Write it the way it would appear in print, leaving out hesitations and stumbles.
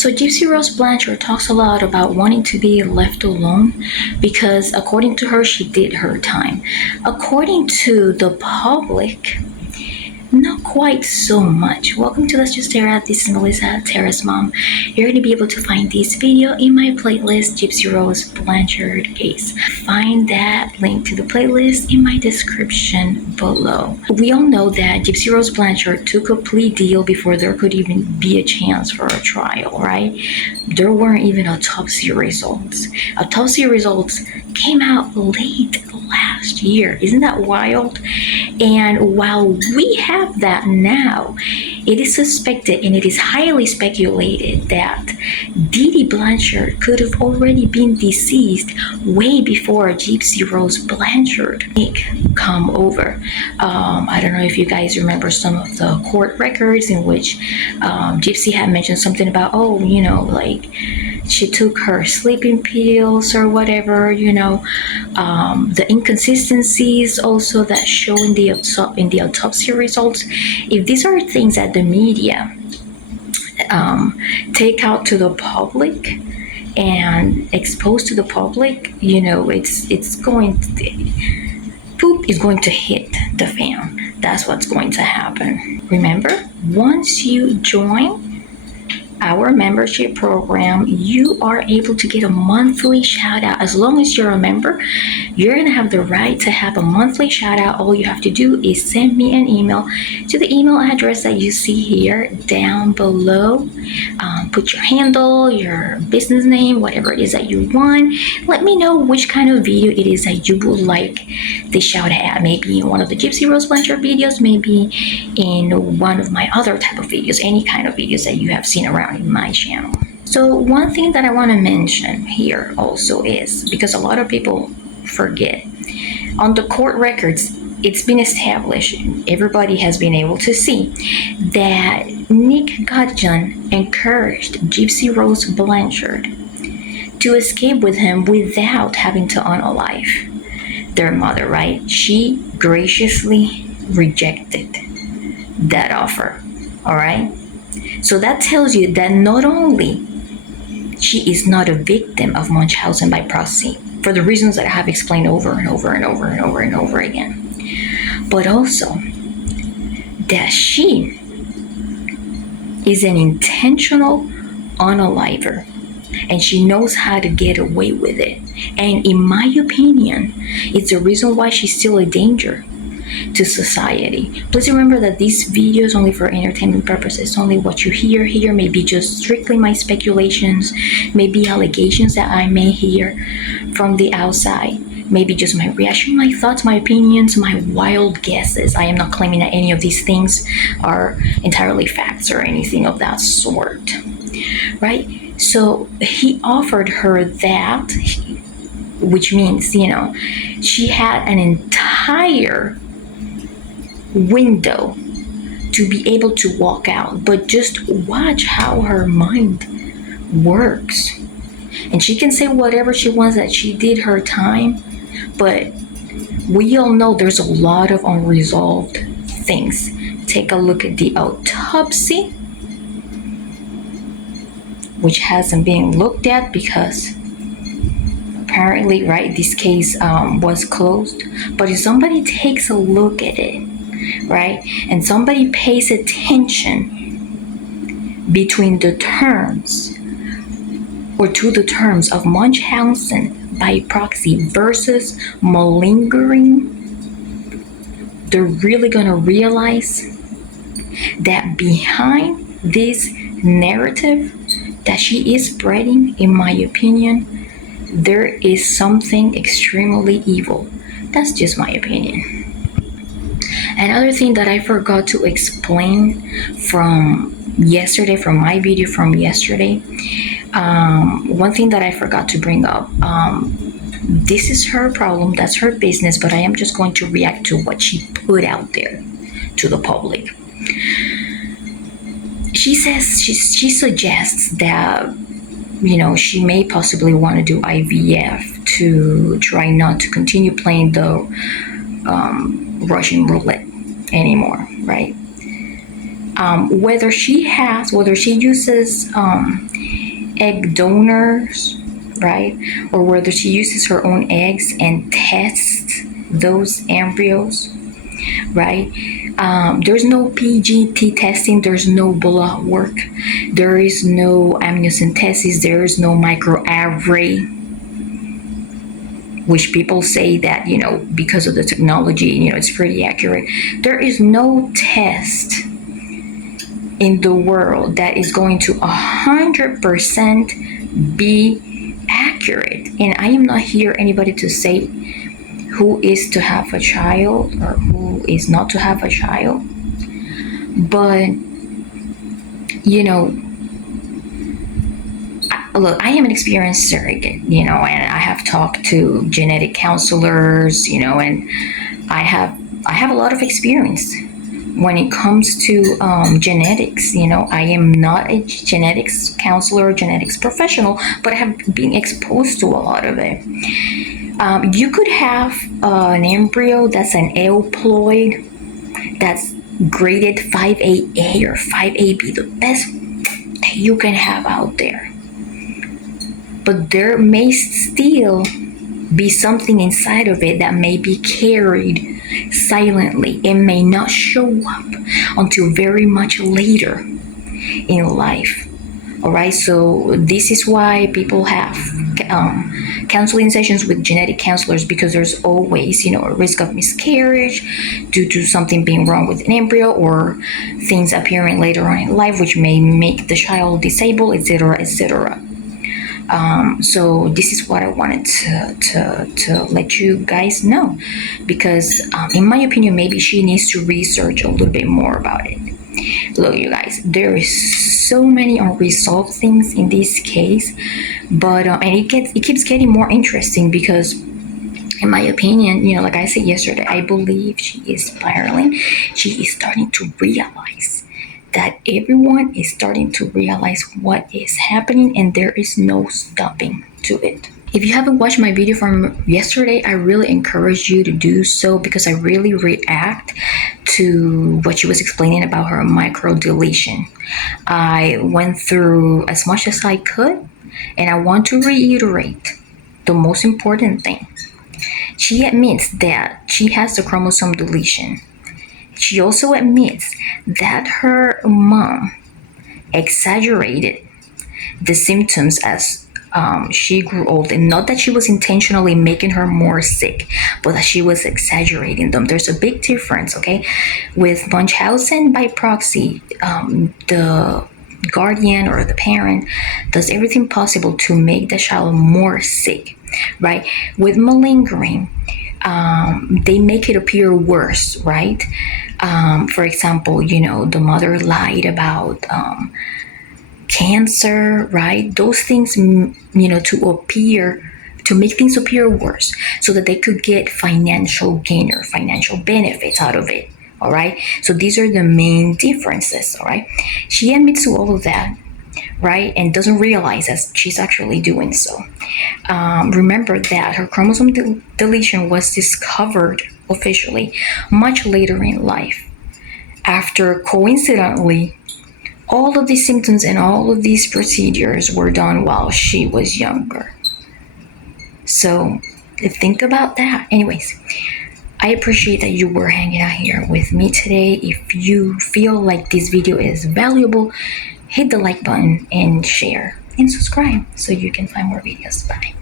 So Gypsy Rose Blanchard talks a lot about wanting to be left alone because according to her, she did her time. According to the public, not quite so much. Welcome to Let's Just Stare At. This is Melissa, Tara's mom. You're going to be able to find this video in my playlist, Gypsy Rose Blanchard case. Find that link to the playlist in my description below. We all know that Gypsy Rose Blanchard took a plea deal before there could even be a chance for a trial, right? There weren't even autopsy results. Autopsy results came out late last year. Isn't that wild? And while we have that now, it is suspected and it is highly speculated that Dee Blanchard could have already been deceased way before Gypsy Rose Blanchard Nick come over. I don't know if you guys remember some of the court records in which Gypsy had mentioned something about, like she took her sleeping pills or whatever, the inconsistencies also that show in the autopsy results. If these are things that the media take out to the public and expose to the public, it's going to, poop is going to hit the fan. That's what's going to happen. Remember, once you join our membership program, you are able to get a monthly shout out. As long as you're a member, you're going to have the right to have a monthly shout out. All you have to do is send me an email to the email address that you see here down below. Put your handle, your business name, whatever it is that you want. Let me know which kind of video it is that you would like the shout out. Maybe in one of the Gypsy Rose Blanchard videos, maybe in one of my other type of videos, any kind of videos that you have seen around in my channel. So one thing that I want to mention here also is, because a lot of people forget, on the court records, it's been established, everybody has been able to see that Nick Godejohn encouraged Gypsy Rose Blanchard to escape with him without having to unalive their mother, right? She graciously rejected that offer, all right? So that tells you that not only she is not a victim of Munchausen by Proxy, for the reasons that I have explained over and over and over and over and over again, but also that she is an intentional unaliver, and she knows how to get away with it. And in my opinion, it's the reason why she's still a danger to society. Please remember that this video is only for entertainment purposes. Only what you hear here may be just strictly my speculations, maybe allegations that I may hear from the outside, maybe just my reaction, my thoughts, my opinions, my wild guesses. I am not claiming that any of these things are entirely facts or anything of that sort, right? So he offered her that, which means, she had an entire window to be able to walk out. But just watch how her mind works. And she can say whatever she wants, that she did her time, but we all know there's a lot of unresolved things. Take a look at the autopsy, which hasn't been looked at because apparently, right, this case was closed. But if somebody takes a look at it, right, and somebody pays attention between the terms or to the terms of Munchausen by Proxy versus malingering, they're really gonna realize that behind this narrative that she is spreading, in my opinion, there is something extremely evil. That's just my opinion. Another thing that I forgot to explain from yesterday, from my video from yesterday, one thing that I forgot to bring up, this is her problem, that's her business, but I am just going to react to what she put out there to the public. She says, she suggests that, she may possibly want to do IVF to try not to continue playing the Russian roulette anymore, right? Whether she uses egg donors, right, or whether she uses her own eggs and tests those embryos, right? There's no PGT testing, there's no blood work, there is no amniocentesis, there is no microarray, which people say that, because of the technology, it's pretty accurate. There is no test in the world that is going to 100% be accurate. And I am not here anybody to say who is to have a child or who is not to have a child, but look, I am an experienced surrogate, and I have talked to genetic counselors, and I have a lot of experience when it comes to genetics. I am not a genetics counselor or genetics professional, but I have been exposed to a lot of it. You could have an embryo that's an euploid, that's graded 5AA or 5AB, the best that you can have out there. But there may still be something inside of it that may be carried silently. It may not show up until very much later in life. All right, so this is why people have counseling sessions with genetic counselors, because there's always, a risk of miscarriage due to something being wrong with an embryo or things appearing later on in life, which may make the child disabled, etc., etc. So this is what I wanted to let you guys know, because in my opinion, maybe she needs to research a little bit more about it. Look, you guys, there is so many unresolved things in this case, but and it keeps getting more interesting, because in my opinion, like I said yesterday, I believe she is spiraling. She is starting to realize that everyone is starting to realize what is happening, and there is no stopping to it. If you haven't watched my video from yesterday, I really encourage you to do so, because I really react to what she was explaining about her micro deletion. I went through as much as I could, and I want to reiterate the most important thing. She admits that she has the chromosome deletion. She also admits that her mom exaggerated the symptoms as she grew old, and not that she was intentionally making her more sick, but that she was exaggerating them. There's a big difference, okay? With Munchausen by proxy, the guardian or the parent does everything possible to make the child more sick, right? With malingering, they make it appear worse, right? For example, the mother lied about cancer, right? Those things, to make things appear worse, so that they could get financial gain or financial benefits out of it. All right. So these are the main differences. All right. She admits to all of that, right, and doesn't realize that she's actually doing so. Remember that her chromosome deletion was discovered officially much later in life, after coincidentally all of these symptoms and all of these procedures were done while she was younger. So think about that. Anyways, I appreciate that you were hanging out here with me today. If you feel like this video is valuable, hit the like button and share and subscribe so you can find more videos. Bye.